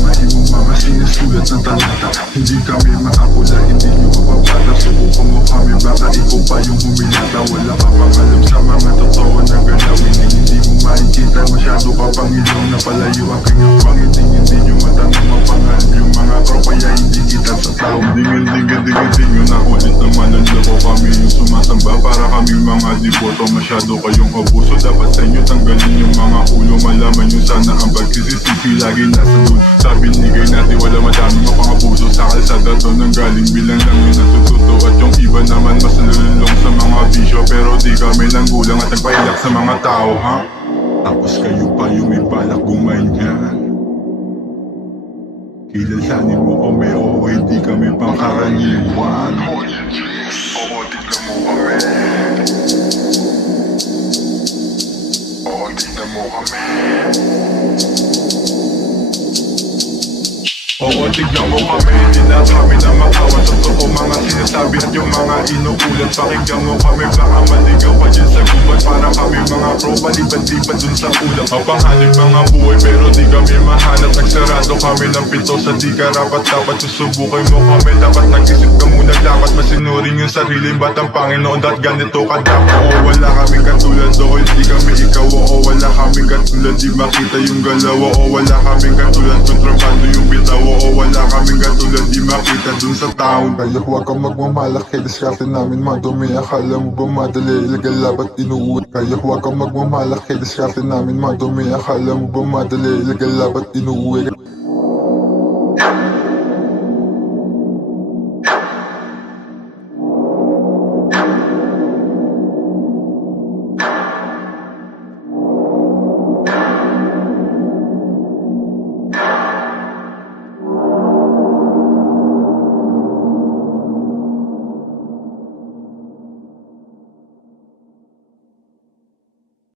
mga imong mga sinusulat ng talata. Hindi kami maapula, hindi nyo mapapala. Subukan mo kami, baka ikaw pa yung humilata. Wala ka pang alam sa mga totoo na galawin. Hindi mo makikita, masyado ka pang ilaw na palayo. Aking ang pangiting, hindi nyo matanong mapangal. Yung mga kropaya, hindi kita sa tao. Dingin, na ulit naman ang loko. Kami yung sumasamba para kami mga diboto. Masyado kayong abuso, dapat sa inyo tanggalin yung mga ulo. Malaman nyo sana ang pag-CCTV lagi nasa doon. Sabi nigay natin wala madaming mapangabuso. Sa kalsada to nang galing bilang lang yun natututo. At yung iba naman mas nalululong sa mga bisyo. Pero di kami nanggulang at nagpailak sa mga tao, ha? Tapos kayo pa yung may balak gumanyan. Kilalanin mo kami o hindi kami pangkaraniwan. Oo, tignan mo kami. Oo, tignan mo kami. Oo, tignan mo kami, hindi na kami na makawan. Totoo mga sinasabi at yung mga inuulat. Pakinggan mo kami, baka maligaw pa dyan sa gubat. Para kami mga pro, palipad-lipad dun sa ulat. Mapanganib mga buhay pero di kami mahanap. Nagsarado kami ng pinto sa di karapat-dapat. Susubukin mo kami, dapat nag-isip ka muna. Dapat masinuring yung sarili, ba't ang Panginoon dat ganito ka dapat. Oo, wala kaming katulad, oo, hindi kami ikaw. Oo, wala kaming katulad, di makita yung galaw. Oo, wala kaming katulad, kontrabando yung bitaw. Oo, wala kaming katulad, di makita dun sa taon. Kaya huwag kang magmamalaki, diskarte namin madumi. Akala mo ba madali, illegal labat inuwi. Kaya huwag kang magmamalaki, diskarte namin madumi. Akala mo ba madali, illegal labat inuwi.